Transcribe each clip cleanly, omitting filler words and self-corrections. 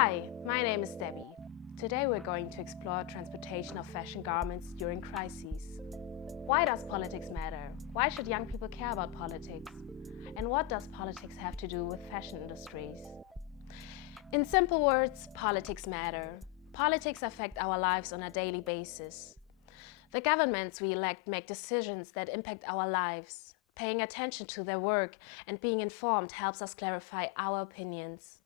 Hi, my name is Debbie. Today we're going to explore transportation of fashion garments during crises. Why does politics matter? Why should young people care about politics? And what does politics have to do with fashion industries? In simple words, politics matter. Politics affect our lives on a daily basis. The governments we elect make decisions that impact our lives. Paying attention to their work and being informed helps us clarify our opinions.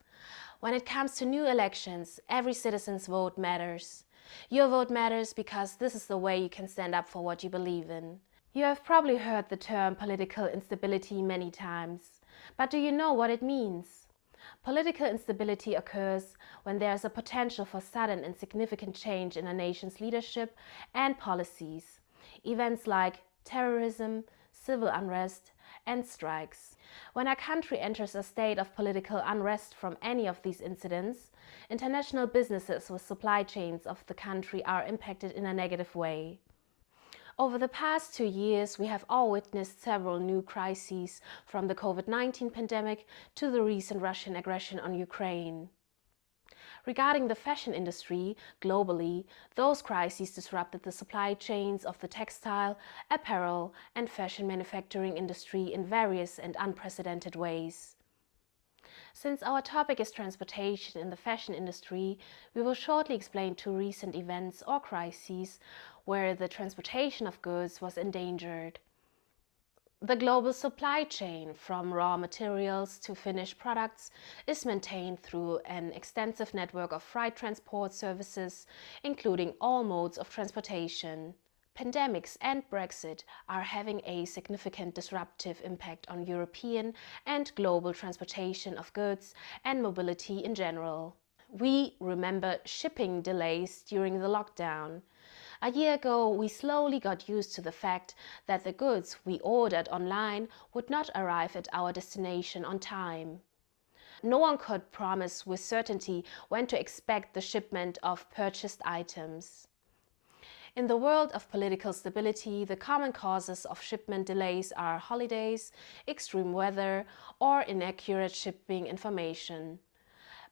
When it comes to new elections, every citizen's vote matters. Your vote matters because this is the way you can stand up for what you believe in. You have probably heard the term political instability many times, but do you know what it means? Political instability occurs when there is a potential for sudden and significant change in a nation's leadership and policies. Events like terrorism, civil unrest, and strikes. When a country enters a state of political unrest from any of these incidents, international businesses with supply chains of the country are impacted in a negative way. Over the past 2 years, we have all witnessed several new crises, from the COVID-19 pandemic to the recent Russian aggression on Ukraine. Regarding the fashion industry, globally, those crises disrupted the supply chains of the textile, apparel, and fashion manufacturing industry in various and unprecedented ways. Since our topic is transportation in the fashion industry, we will shortly explain 2 recent events or crises where the transportation of goods was endangered. The global supply chain, from raw materials to finished products, is maintained through an extensive network of freight transport services, including all modes of transportation. Pandemics and Brexit are having a significant disruptive impact on European and global transportation of goods and mobility in general. We remember shipping delays during the lockdown. A year ago, we slowly got used to the fact that the goods we ordered online would not arrive at our destination on time. No one could promise with certainty when to expect the shipment of purchased items. In the world of political stability, the common causes of shipment delays are holidays, extreme weather, or inaccurate shipping information.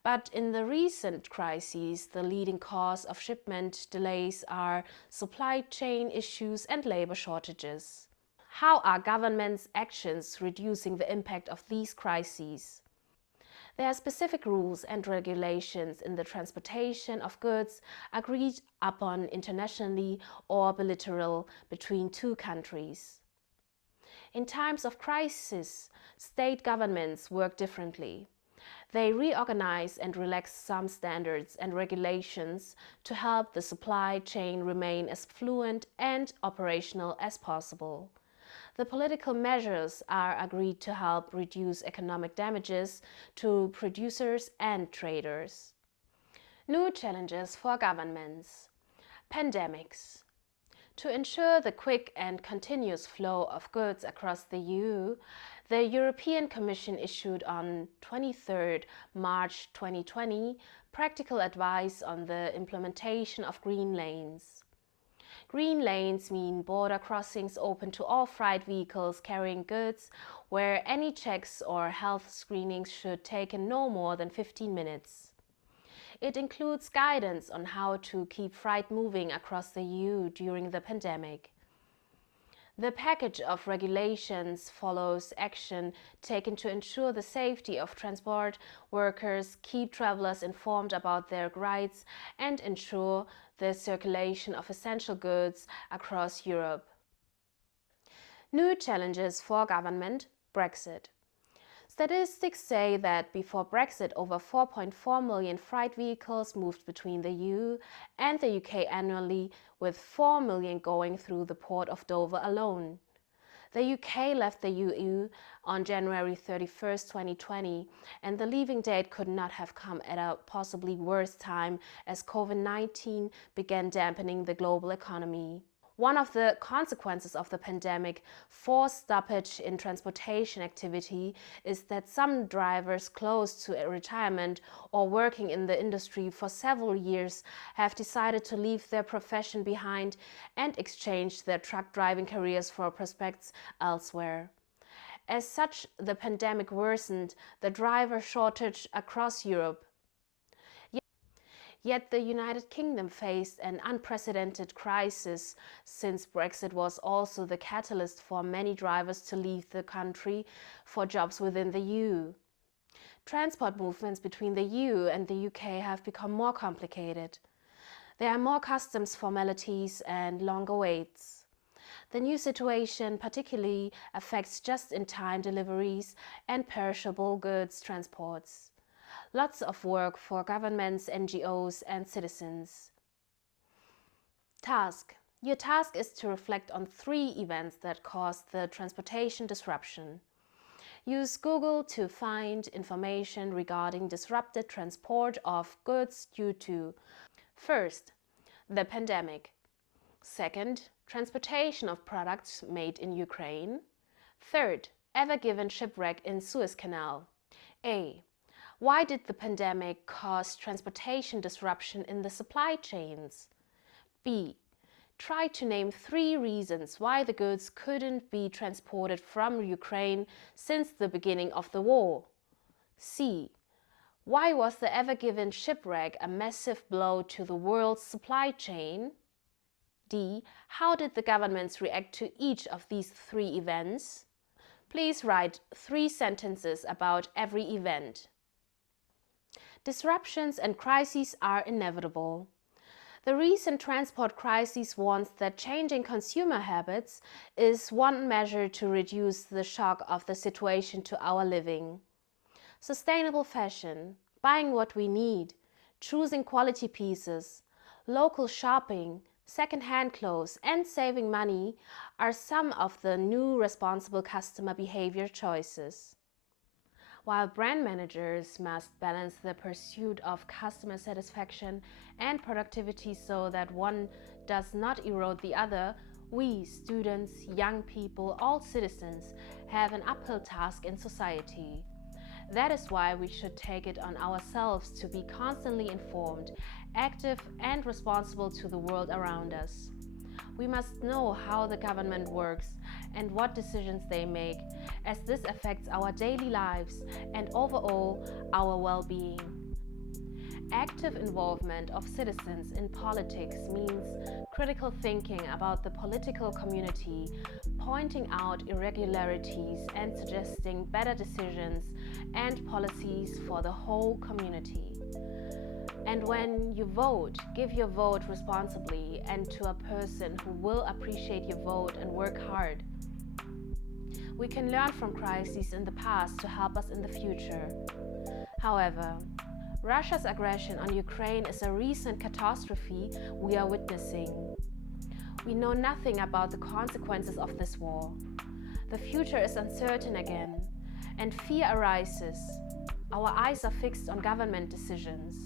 But in the recent crises, the leading cause of shipment delays are supply chain issues and labor shortages. How are governments' actions reducing the impact of these crises? There are specific rules and regulations in the transportation of goods agreed upon internationally or bilateral between 2 countries. In times of crisis, state governments work differently. They reorganize and relax some standards and regulations to help the supply chain remain as fluent and operational as possible. The political measures are agreed to help reduce economic damages to producers and traders. New challenges for governments. Pandemics. To ensure the quick and continuous flow of goods across the EU, the European Commission issued on 23 March 2020 practical advice on the implementation of green lanes. Green lanes mean border crossings open to all freight vehicles carrying goods, where any checks or health screenings should take no more than 15 minutes. It includes guidance on how to keep freight moving across the EU during the pandemic. The package of regulations follows action taken to ensure the safety of transport workers, keep travelers informed about their rights, and ensure the circulation of essential goods across Europe. New challenges for government. Brexit. Statistics say that before Brexit, over 4.4 million freight vehicles moved between the EU and the UK annually, with 4 million going through the port of Dover alone. The UK left the EU on January 31, 2020, and the leaving date could not have come at a possibly worse time, as COVID-19 began dampening the global economy. One of the consequences of the pandemic, forced stoppage in transportation activity, is that some drivers close to retirement or working in the industry for several years have decided to leave their profession behind and exchange their truck driving careers for prospects elsewhere. As such, the pandemic worsened the driver shortage across Europe. Yet the United Kingdom faced an unprecedented crisis, since Brexit was also the catalyst for many drivers to leave the country for jobs within the EU. Transport movements between the EU and the UK have become more complicated. There are more customs formalities and longer waits. The new situation particularly affects just-in-time deliveries and perishable goods transports. Lots of work for governments, NGOs, and citizens. Task. Your task is to reflect on 3 events that caused the transportation disruption. Use Google to find information regarding disrupted transport of goods due to: first, the pandemic. Second, transportation of products made in Ukraine. Third, Ever Given shipwreck in Suez Canal. A. Why did the pandemic cause transportation disruption in the supply chains? B. Try to name 3 reasons why the goods couldn't be transported from Ukraine since the beginning of the war. C. Why was the Ever Given shipwreck a massive blow to the world's supply chain? D. How did the governments react to each of these 3 events? Please write 3 sentences about every event. Disruptions and crises are inevitable. The recent transport crisis warns that changing consumer habits is one measure to reduce the shock of the situation to our living. Sustainable fashion, buying what we need, choosing quality pieces, local shopping, second-hand clothes, and saving money are some of the new responsible customer behavior choices. While brand managers must balance the pursuit of customer satisfaction and productivity so that one does not erode the other, we, students, young people, all citizens, have an uphill task in society. That is why we should take it on ourselves to be constantly informed, active, and responsible to the world around us. We must know how the government works and what decisions they make, as this affects our daily lives and overall our well-being. Active involvement of citizens in politics means critical thinking about the political community, pointing out irregularities and suggesting better decisions and policies for the whole community. And when you vote, give your vote responsibly and to a person who will appreciate your vote and work hard. We can learn from crises in the past to help us in the future. However, Russia's aggression on Ukraine is a recent catastrophe we are witnessing. We know nothing about the consequences of this war. The future is uncertain again, and fear arises. Our eyes are fixed on government decisions.